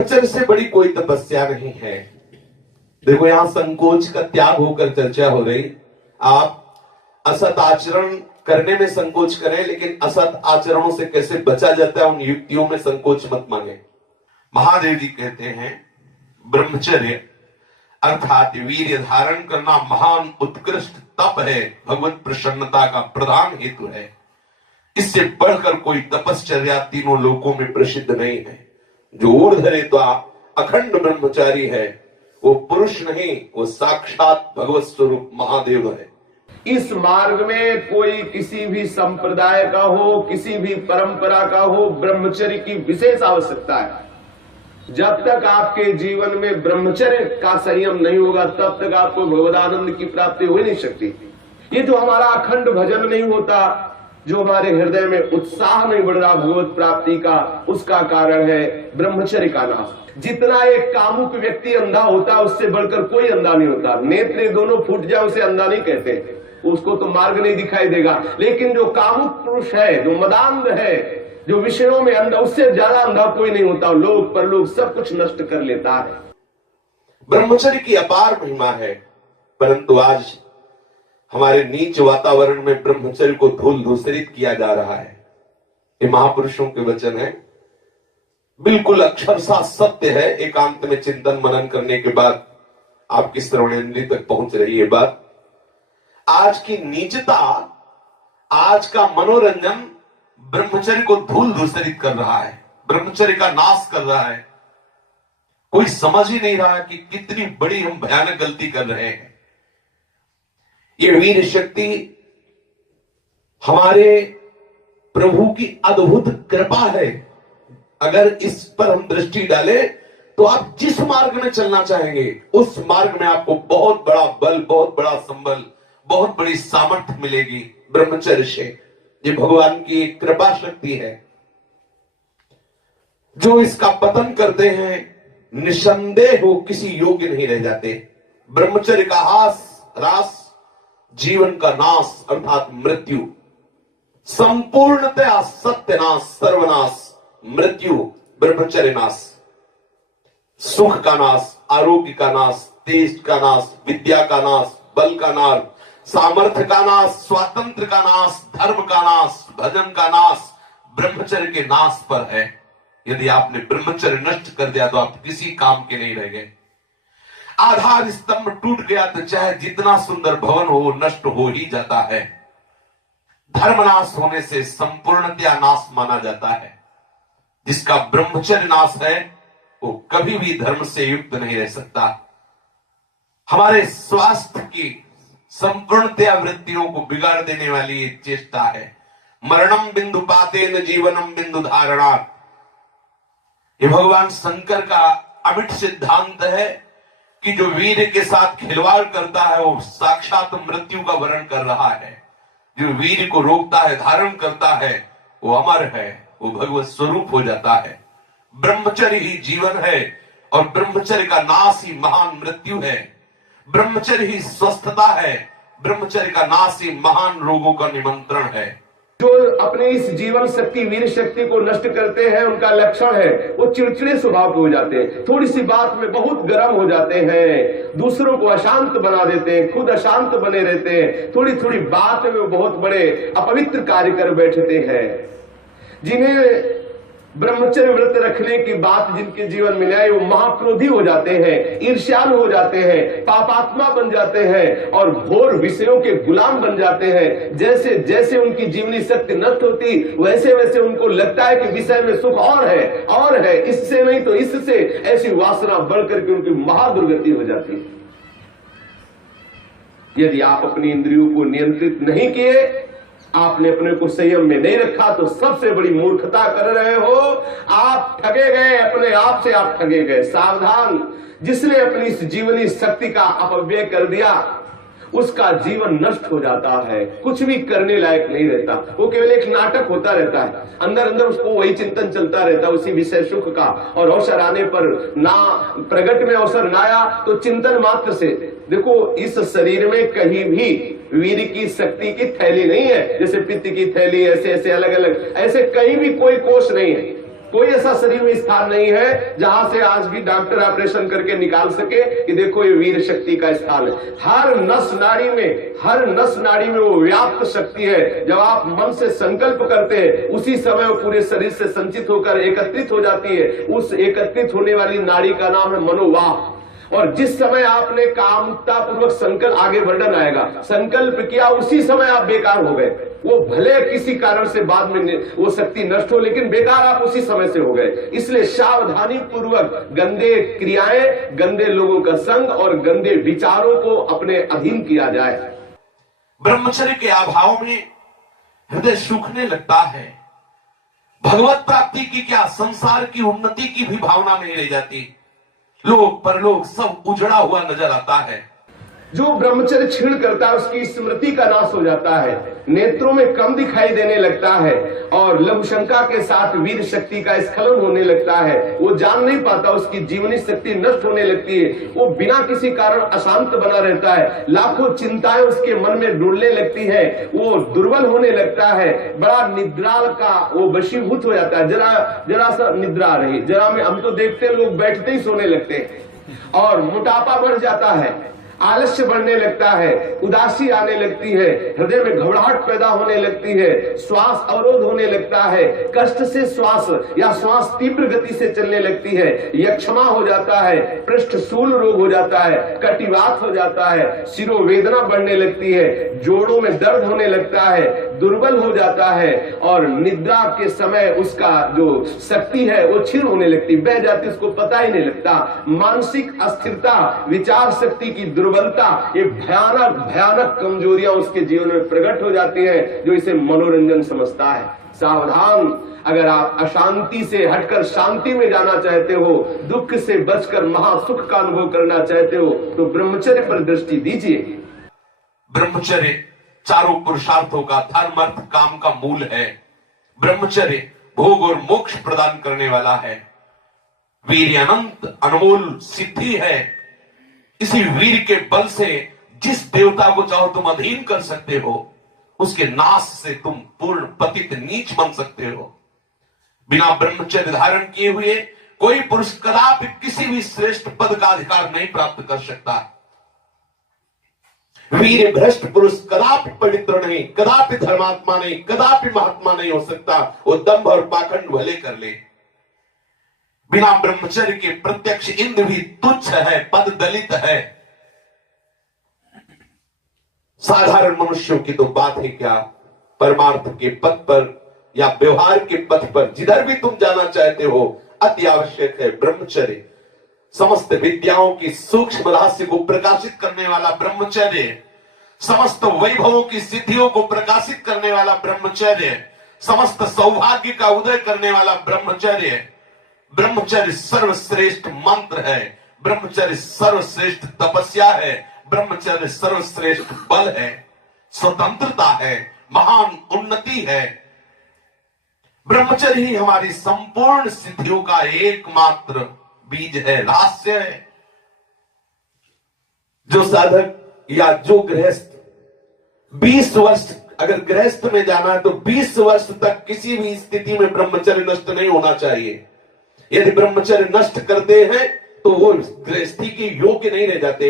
ब्रह्मचर्य से बड़ी कोई तपस्या नहीं है। देखो, यहां संकोच का त्याग होकर चर्चा हो रही। आप असत आचरण करने में संकोच करें, लेकिन असत आचरणों से कैसे बचा जाता है उन युक्तियों में संकोच मत मांगे। महादेव जी कहते हैं ब्रह्मचर्य अर्थात वीर्य धारण करना महान उत्कृष्ट तप है, भगवत प्रसन्नता का प्रधान हेतु है। इससे बढ़कर कोई तपश्चर्या तीनों लोकों में प्रसिद्ध नहीं है। जो ऊर्ध्वरेत्वा अखंड ब्रह्मचारी है वो पुरुष नहीं, वो साक्षात भगवत स्वरूप महादेव है। इस मार्ग में कोई किसी भी संप्रदाय का हो, किसी भी परंपरा का हो, ब्रह्मचर्य की विशेष आवश्यकता है। जब तक आपके जीवन में ब्रह्मचर्य का संयम नहीं होगा तब तक आपको भगवदानंद की प्राप्ति हो ही नहीं सकती। ये जो हमारा अखंड भजन नहीं होता, जो हमारे हृदय में उत्साह नहीं बढ़ रहा भगवत प्राप्ति का, उसका कारण है ब्रह्मचर्य का नाश। जितना एक कामुक व्यक्ति अंधा होता है उससे बढ़कर कोई अंधा नहीं होता। नेत्र दोनों फूट जाए उसे अंधा नहीं कहते, उसको तो मार्ग नहीं दिखाई देगा। लेकिन जो कामुक पुरुष है, जो मदांध है, जो विषयों में अंधा, उससे ज्यादा अंधा कोई नहीं होता। लोक परलोक सब कुछ नष्ट कर लेता है। ब्रह्मचर्य की अपार महिमा है, परंतु आज हमारे नीच वातावरण में ब्रह्मचर्य को धूल धूसरित किया जा रहा है। ये महापुरुषों के वचन है, बिल्कुल अक्षरशः सत्य है। एकांत में चिंतन मनन करने के बाद आपकी श्रवणेंद्रिय तक पहुंच रही है बात। आज की नीचता, आज का मनोरंजन ब्रह्मचर्य को धूल धूसरित कर रहा है, ब्रह्मचर्य का नाश कर रहा है। कोई समझ ही नहीं रहा कि कितनी बड़ी हम भयानक गलती कर रहे हैं। ये वीर शक्ति हमारे प्रभु की अद्भुत कृपा है। अगर इस पर हम दृष्टि डालें तो आप जिस मार्ग में चलना चाहेंगे उस मार्ग में आपको बहुत बड़ा बल, बहुत बड़ा संबल, बहुत बड़ी सामर्थ्य मिलेगी ब्रह्मचर्य से। ये भगवान की कृपा शक्ति है। जो इसका पतन करते हैं निसंदेह हो किसी योग्य नहीं रह जाते। ब्रह्मचर्य का ह्रास जीवन का नाश अर्थात मृत्यु, संपूर्णतया सत्यनाश, सर्वनाश, मृत्यु, ब्रह्मचर्य नाश, सुख का नाश, आरोग्य का नाश, तेज का नाश, विद्या का नाश, बल का नाश, सामर्थ्य का नाश, स्वातंत्र का नाश, धर्म का नाश, भजन का नाश ब्रह्मचर्य के नाश पर है। यदि आपने ब्रह्मचर्य नष्ट कर दिया तो आप किसी काम के नहीं रह गए। आधार स्तंभ टूट गया तो चाहे जितना सुंदर भवन हो नष्ट हो ही जाता है। धर्मनाश होने से संपूर्णतया नाश माना जाता है। जिसका ब्रह्मचर्य नाश है वो कभी भी धर्म से युक्त नहीं रह सकता। हमारे स्वास्थ्य की संपूर्णतया वृत्तियों को बिगाड़ देने वाली एक चेष्टा है। मरणम बिंदु पातेन जीवनम बिंदु धारणात्। ये भगवान शंकर का अमिट सिद्धांत है कि जो वीर के साथ खिलवाड़ करता है वो साक्षात मृत्यु का वर्ण कर रहा है। जो वीर को रोकता है, धारण करता है, वो अमर है, वो भगवत स्वरूप हो जाता है। ब्रह्मचर्य ही जीवन है और ब्रह्मचर्य का नाश ही महान मृत्यु है। ब्रह्मचर्य ही स्वस्थता है, ब्रह्मचर्य का नाश ही महान रोगों का निमंत्रण है। जो अपने इस जीवन शक्ति, वीर शक्ति को नष्ट करते हैं उनका लक्षण है वो चिड़चिड़े स्वभाव के हो जाते हैं। थोड़ी सी बात में बहुत गर्म हो जाते हैं, दूसरों को अशांत बना देते हैं, खुद अशांत बने रहते हैं। थोड़ी थोड़ी बात में वो बहुत बड़े अपवित्र कार्य कर बैठते हैं। जिन्हें ब्रह्मचर्य व्रत रखने की बात जिनके जीवन में आए वो महाक्रोधी हो जाते हैं, ईर्ष्यालु हो जाते हैं, पापात्मा बन जाते हैं और घोर विषयों के गुलाम बन जाते हैं। जैसे जैसे उनकी जीवनी शक्ति नष्ट होती वैसे वैसे उनको लगता है कि विषय में सुख और है, इससे नहीं तो इससे, ऐसी वासना बढ़ करके उनकी महादुर्गति हो जाती है। यदि आप अपनी इंद्रियों को नियंत्रित नहीं किए, आपने अपने को संयम में नहीं रखा तो सबसे बड़ी मूर्खता कर रहे हो। आप ठगे गए, अपने आप से आप ठगे गए। सावधान, जिसने अपनी इस जीवनी शक्ति का अपव्यय कर दिया उसका जीवन नष्ट हो जाता है, कुछ भी करने लायक नहीं रहता। वो केवल एक नाटक होता रहता है, अंदर अंदर उसको वही चिंतन चलता रहता है उसी विषय सुख का। और अवसर आने पर ना प्रगट में अवसर ना आया तो चिंतन मात्र से। देखो, इस शरीर में कहीं भी वीर की शक्ति की थैली नहीं है, जैसे पित्त की थैली, ऐसे ऐसे अलग अलग, ऐसे कहीं भी कोई कोष नहीं है। कोई ऐसा शरीर में स्थान नहीं है जहां से आज भी डॉक्टर ऑपरेशन करके निकाल सके कि देखो ये वीर शक्ति का स्थान है। हर नस नाड़ी में वो व्याप्त शक्ति है। जब आप मन से संकल्प करते हैं उसी समय वो पूरे शरीर से संचित होकर एकत्रित हो जाती है। उस एकत्रित होने वाली नाड़ी का नाम है मनोवाह। और जिस समय आपने कामुकता पूर्वक संकल्प, आगे वर्णन आएगा, संकल्प किया उसी समय आप बेकार हो गए। वो भले किसी कारण से बाद में वो शक्ति नष्ट हो, लेकिन बेकार आप उसी समय से हो गए। इसलिए सावधानी पूर्वक गंदे क्रियाएं, गंदे लोगों का संग और गंदे विचारों को अपने अधीन किया जाए। ब्रह्मचर्य के अभाव में हृदय सूखने लगता है। भगवत प्राप्ति की क्या, संसार की उन्नति की भी भावना नहीं रह जाती। लोक परलोक सब उजड़ा हुआ नजर आता है। जो ब्रह्मचर्य छीण करता है उसकी स्मृति का नाश हो जाता है, नेत्रों में कम दिखाई देने लगता है और लघुशंका के साथ वीर शक्ति का स्खलन होने लगता है। वो जान नहीं पाता, उसकी जीवनी शक्ति नष्ट होने लगती है। वो बिना किसी कारण अशांत बना रहता है, लाखों चिंताएं उसके मन में डुलने लगती है, वो दुर्बल होने लगता है, बड़ा निद्राल का वो वशीभूत हो जाता है। जरा सा निद्रा आ रही, जरा में हम तो देखते हैं लोग बैठते ही सोने लगते हैं और मोटापा बढ़ जाता है, आलस्य बढ़ने लगता है, उदासी आने लगती है, हृदय में घबराहट पैदा होने लगती है, श्वास अवरोध होने लगता है, कष्ट से श्वास या श्वास तीव्र गति से चलने लगती है, यक्षमा हो जाता है, पृष्ठशूल रोग हो जाता है, कटिवात हो जाता है, शिरोवेदना बढ़ने लगती है, जोड़ों में दर्द होने लगता है, दुर्बल हो जाता है और निद्रा के समय उसका जो शक्ति है वो क्षीण होने लगती, बह जाती, उसको पता ही नहीं लगता। मानसिक अस्थिरता, विचार शक्ति की दुर्बलता, ये भयानक भयानक कमजोरियां उसके जीवन में प्रकट हो जाती है, जो इसे मनोरंजन समझता है। सावधान, अगर आप अशांति से हटकर शांति में जाना चाहते हो, दुख से बचकर महासुख का अनुभव करना चाहते हो, तो ब्रह्मचर्य पर दृष्टि दीजिए। ब्रह्मचर्य चारों पुरुषार्थों का, धर्म अर्थ काम का मूल है। ब्रह्मचर्य भोग और मोक्ष प्रदान करने वाला है। वीर अनंत अनमोल सिद्धि है। इसी वीर के बल से जिस देवता को चाहो तुम अधीन कर सकते हो, उसके नाश से तुम पूर्ण पतित नीच बन सकते हो। बिना ब्रह्मचर्य धारण किए हुए कोई पुरुष कदापि किसी भी श्रेष्ठ पद का अधिकार नहीं प्राप्त कर सकता। वीर भ्रष्ट पुरुष कदापि पवित्र नहीं, कदापि धर्मात्मा नहीं, कदापि महात्मा नहीं हो सकता। वो दंभ और पाखंड भले कर ले। बिना ब्रह्मचर्य के प्रत्यक्ष इंद्र भी तुच्छ है, पद दलित है। साधारण मनुष्यों की तो बात है क्या, परमार्थ के पथ पर या व्यवहार के पथ पर जिधर भी तुम जाना चाहते हो, अति आवश्यक है ब्रह्मचर्य। समस्त विद्याओं की सूक्ष्म रहस्य को प्रकाशित करने वाला ब्रह्मचर्य, समस्त वैभवों की सिद्धियों को प्रकाशित करने वाला ब्रह्मचर्य, समस्त सौभाग्य का उदय करने वाला ब्रह्मचर्य। ब्रह्मचर्य सर्वश्रेष्ठ मंत्र है, ब्रह्मचर्य सर्वश्रेष्ठ तपस्या है, ब्रह्मचर्य सर्वश्रेष्ठ बल है, स्वतंत्रता है, महान उन्नति है। ब्रह्मचर्य ही हमारी संपूर्ण सिद्धियों का एकमात्र बीज है, रहस्य है। जो साधक या जो गृहस्थ 20 वर्ष अगर गृहस्थ में जाना है तो 20 वर्ष तक किसी भी स्थिति में ब्रह्मचर्य नष्ट नहीं होना चाहिए। यदि ब्रह्मचर्य नष्ट करते हैं तो वो गृहस्थी के योग्य नहीं रह जाते।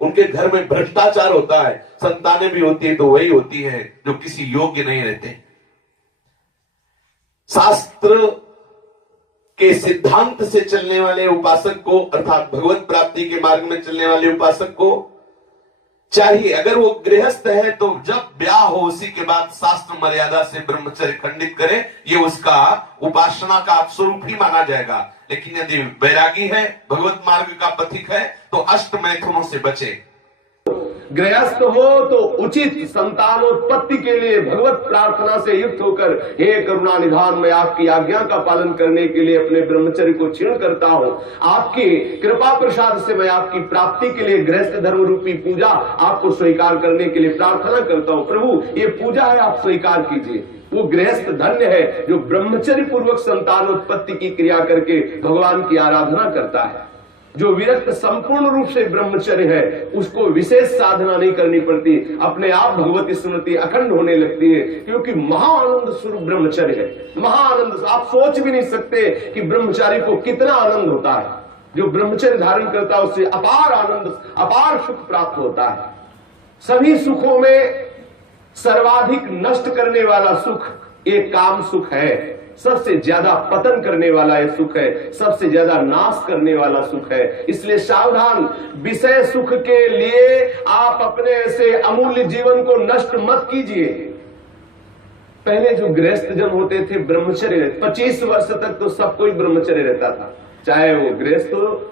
उनके घर में भ्रष्टाचार होता है, संतानें भी होती है तो वही होती है जो किसी योग्य नहीं रहते। शास्त्र के सिद्धांत से चलने वाले उपासक को, अर्थात भगवत प्राप्ति के मार्ग में चलने वाले उपासक को चाहिए, अगर वो गृहस्थ है तो जब ब्याह हो उसी के बाद शास्त्र मर्यादा से ब्रह्मचर्य खंडित करे, ये उसका उपासना का स्वरूप ही माना जाएगा। लेकिन यदि वैरागी है, भगवत मार्ग का पथिक है, तो अष्ट मैथुनों से बचे। गृहस्थ हो तो उचित संतानोत्पत्ति के लिए भगवत प्रार्थना से युक्त होकर, हे करुणा निधान, मैं आपकी आज्ञा का पालन करने के लिए अपने ब्रह्मचर्य को क्षीण करता हूँ। आपकी कृपा प्रसाद से मैं आपकी प्राप्ति के लिए गृहस्थ धर्म रूपी पूजा आपको स्वीकार करने के लिए प्रार्थना करता हूँ। प्रभु, ये पूजा है, आप स्वीकार कीजिए। वो गृहस्थ धन्य है जो ब्रह्मचर्य पूर्वक संतानोत्पत्ति की क्रिया करके भगवान की आराधना करता है। जो विरक्त संपूर्ण रूप से ब्रह्मचर्य है उसको विशेष साधना नहीं करनी पड़ती, अपने आप भगवती स्मृति अखंड होने लगती है, क्योंकि महाआनंद स्वरूप ब्रह्मचर्य है। महाआनंद, आप सोच भी नहीं सकते कि ब्रह्मचारी को कितना आनंद होता है। जो ब्रह्मचर्य धारण करता है उससे अपार आनंद, अपार सुख प्राप्त होता है। सभी सुखों में सर्वाधिक नष्ट करने वाला सुख एक काम सुख है, सबसे ज्यादा पतन करने वाला यह सुख है, सबसे ज्यादा नाश करने वाला सुख है। इसलिए सावधान, विषय सुख के लिए आप अपने ऐसे अमूल्य जीवन को नष्ट मत कीजिए। पहले जो गृहस्थ जन होते थे ब्रह्मचर्य, 25 वर्ष तक तो सब कोई ब्रह्मचर्य रहता था, चाहे वो गृहस्थ हो,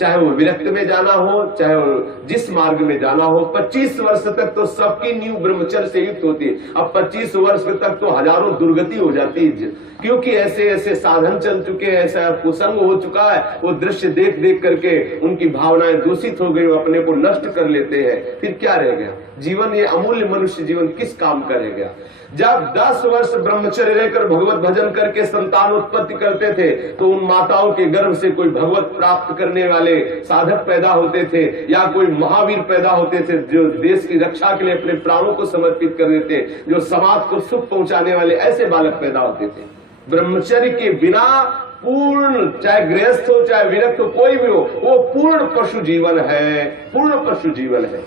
चाहे वो विरक्त में जाना हो, चाहे वो जिस मार्ग में जाना हो। 25 वर्ष तक तो सबकी नींव ब्रह्मचर्य से युक्त होती है। अब 25 वर्ष तक तो हजारों दुर्गति हो जाती है, क्योंकि ऐसे ऐसे साधन चल चुके हैं, ऐसा कुसंग हो चुका है, वो दृश्य देख देख करके उनकी भावनाएं दूषित हो गई, वो अपने को नष्ट कर लेते हैं। फिर क्या रह गया जीवन? ये अमूल्य मनुष्य जीवन किस काम का रह गया? जब 10 वर्ष ब्रह्मचर्य रहकर भगवत भजन करके संतान उत्पत्ति करते थे तो उन माताओं के गर्भ से कोई भगवत प्राप्त करने वाले साधक पैदा होते थे, या कोई महावीर पैदा होते थे जो देश की रक्षा के लिए अपने प्राणों को समर्पित कर देते, जो समाज को सुख पहुंचाने वाले ऐसे बालक पैदा होते थे। ब्रह्मचर्य के बिना पूर्ण, चाहे गृहस्थ हो चाहे विरक्त हो, कोई भी हो, वो पूर्ण पशु जीवन है, पूर्ण पशु जीवन है।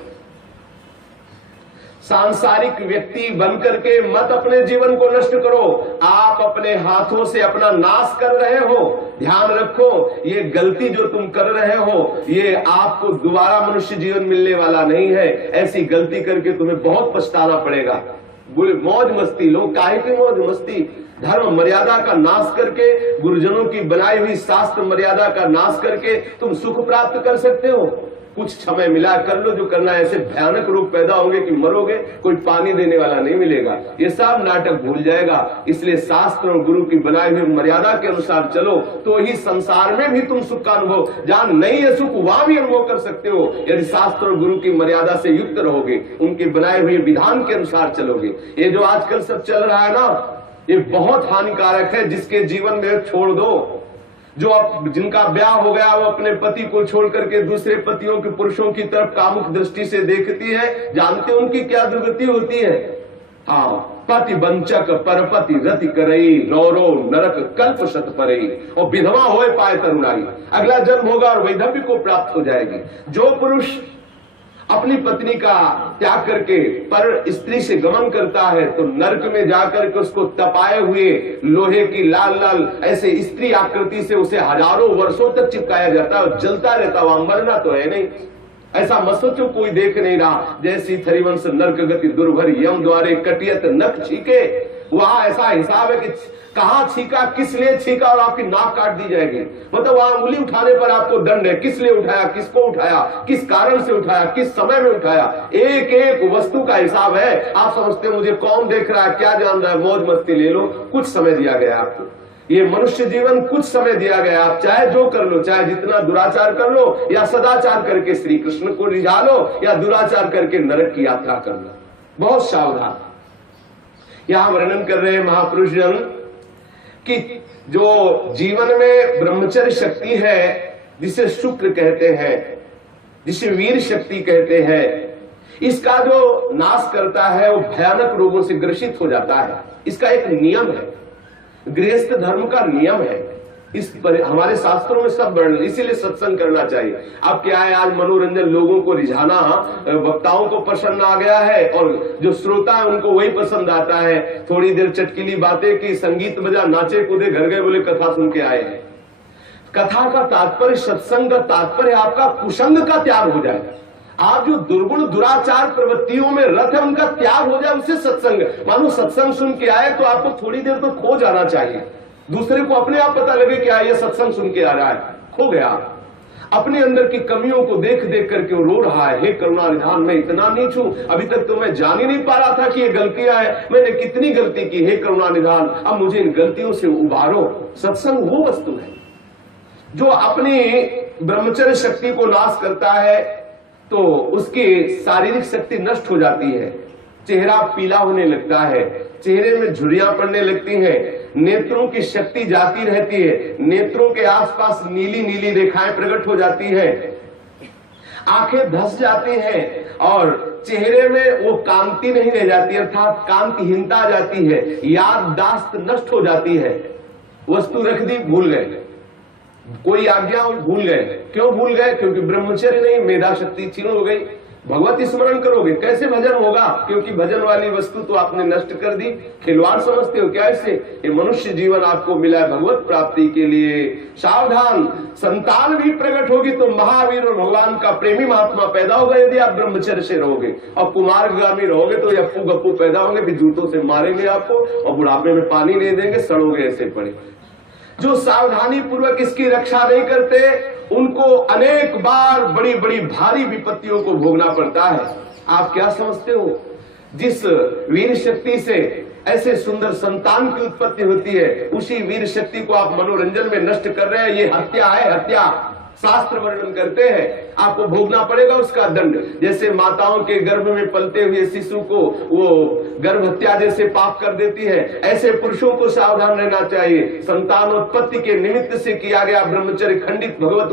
सांसारिक व्यक्ति बनकर के मत अपने जीवन को नष्ट करो, आप अपने हाथों से अपना नाश कर रहे हो। ध्यान रखो, ये गलती जो तुम कर रहे हो ये आपको दोबारा मनुष्य जीवन मिलने वाला नहीं है। ऐसी गलती करके तुम्हें बहुत पछताना पड़ेगा। मौज मस्ती, लोग काहे की मौज मस्ती? धर्म मर्यादा का नाश करके, गुरुजनों की बनाई हुई शास्त्र मर्यादा का नाश करके तुम सुख प्राप्त कर सकते हो। कुछ समय मिला, कर लो जो करना है। ऐसे भयानक रोग पैदा होंगे कि मरोगे, कोई पानी देने वाला नहीं मिलेगा। ये सब नाटक भूल जाएगा। इसलिए शास्त्र और गुरु की बनाई हुई मर्यादा के अनुसार चलो, तो ही संसार में भी तुम सुख का अनुभव, जहां नहीं है सुख वहां भी अनुभव कर सकते हो, यदि शास्त्र और गुरु की मर्यादा से युक्त रहोगे, उनके बनाए हुए विधान के अनुसार चलोगे। ये जो आजकल सब चल रहा है ना, ये बहुत हानिकारक है। जिसके जीवन में छोड़ दो, जो अब जिनका ब्याह हो गया वो अपने पति को छोड़ करके दूसरे पतियों के पुरुषों की तरफ कामुक दृष्टि से देखती है, जानते उनकी क्या दुर्गति होती है? हाँ, पति वंचक परपति रति करई, रौरो नरक कल्प शत परई, और विधवा होए पाए तरुणाई, अगला जन्म होगा और वैधव्य को प्राप्त हो जाएगी। जो पुरुष अपनी पत्नी का त्याग करके पर स्त्री से गमन करता है तो नरक में जाकर के उसको तपाए हुए लोहे की लाल लाल ऐसे स्त्री आकृति से उसे हजारों वर्षों तक चिपकाया जाता है और जलता रहता, वहां मरना तो है नहीं। ऐसा मत सोचो कोई देख नहीं रहा। जैसी थरिवंश नरक गति दुर्भर यम द्वारे कटियत नख छीके, वहां ऐसा हिसाब है कि कहां छीका, किस लिए छीका, और आपकी नाक काट दी जाएगी। मतलब वहां उंगली उठाने पर आपको दंड है, किस लिए उठाया, किसको उठाया, किस कारण से उठाया, किस समय में उठाया, एक एक वस्तु का हिसाब है। आप समझते मुझे कौन देख रहा है, क्या जान रहा है, मौज मस्ती ले लो। कुछ समय दिया गया आपको, ये मनुष्य जीवन कुछ समय दिया गया। आप चाहे जो कर लो, चाहे जितना दुराचार कर लो, या सदाचार करके श्री कृष्ण को रिझा लो, या दुराचार करके नरक की यात्रा कर लो। बहुत सावधान। यहां वर्णन कर रहे हैं महापुरुष जन कि जो जीवन में ब्रह्मचर्य शक्ति है, जिसे शुक्र कहते हैं, जिसे वीर शक्ति कहते हैं, इसका जो नाश करता है वो भयानक रोगों से ग्रसित हो जाता है। इसका एक नियम है, गृहस्थ धर्म का नियम है। इस पर हमारे शास्त्रों में सब वर्णन, इसीलिए सत्संग करना चाहिए। अब क्या है, आज मनोरंजन, लोगों को रिझाना, वक्ताओं को पसंद आ गया है और जो श्रोता है उनको वही पसंद आता है। थोड़ी देर चटकीली बातें की, संगीत बजा, नाचे कूदे, घर गए, बोले कथा सुन के आए हैं। कथा का तात्पर्य, सत्संग का तात्पर्य आपका कुसंग का त्याग हो जाए। आप जो दुर्गुण दुराचार प्रवृत्तियों में रत है उनका त्याग हो जाए, उससे सत्संग। मानो सत्संग सुन के आए तो आपको थोड़ी देर तो खो जाना चाहिए। दूसरे को अपने आप पता लगे कि ये सत्संग सुन के आ रहा है, खो गया। अपने अंदर की कमियों को देख देख करके वो रो रहा है, हे करुणा निधान, मैं इतना नीच हूं, अभी तक तो मैं जान ही नहीं पा रहा था कि ये गलतियां हैं, मैंने कितनी गलती की, हे करुणा निधान, अब मुझे इन गलतियों से उबारो। सत्संग वो वस्तु है जो अपनी ब्रह्मचर्य शक्ति को नाश करता है तो उसकी शारीरिक शक्ति नष्ट हो जाती है, चेहरा पीला होने लगता है, चेहरे में झुर्रियां पड़ने लगती हैं, नेत्रों की शक्ति जाती रहती है, नेत्रों के आसपास नीली नीली रेखाएं प्रकट हो जाती है, आंखें धस जाती हैं और चेहरे में वो कांति नहीं रह जाती, अर्थात कांतिहीनता आ जाती है, याददाश्त नष्ट हो जाती है। वस्तु रख दी, भूल गए, कोई आज्ञा भूल गए। क्यों भूल गए? क्योंकि ब्रह्मचर्य नहीं, मेधा शक्ति क्षीण हो गई। भगवत स्मरण करोगे, कैसे भजन होगा? क्योंकि भजन वाली वस्तु तो आपने नष्ट कर दी। खिलवाड़ समझते हो क्या इससे? ये मनुष्य जीवन आपको मिला है भगवत प्राप्ति के लिए। सावधान, संतान भी प्रकट होगी तो महावीर और भगवान का प्रेमी महात्मा पैदा होगा यदि आप ब्रह्मचर्य से रहोगे। और कुमारगामी रहोगे तो अप्पू गप्पू पैदा होंगे, भी जूतों से मारेंगे आपको और बुढ़ापे में पानी नहीं देंगे, सड़ोगे ऐसे पड़े। जो सावधानी पूर्वक इसकी रक्षा नहीं करते उनको अनेक बार बड़ी बड़ी भारी विपत्तियों को भोगना पड़ता है। आप क्या समझते हो? जिस वीर शक्ति से ऐसे सुंदर संतान की उत्पत्ति होती है, उसी वीर शक्ति को आप मनोरंजन में नष्ट कर रहे हैं। ये हत्या है, हत्या। शास्त्र वर्णन करते हैं, आपको भोगना पड़ेगा उसका दंड। जैसे माताओं के गर्भ में पलते हुए शिशु को वो गर्भ हत्या जैसे पाप कर देती है, ऐसे पुरुषों को सावधान रहना चाहिए। संतानोत्पत्ति के निमित्त से किया गया ब्रह्मचर्य खंडित भगवत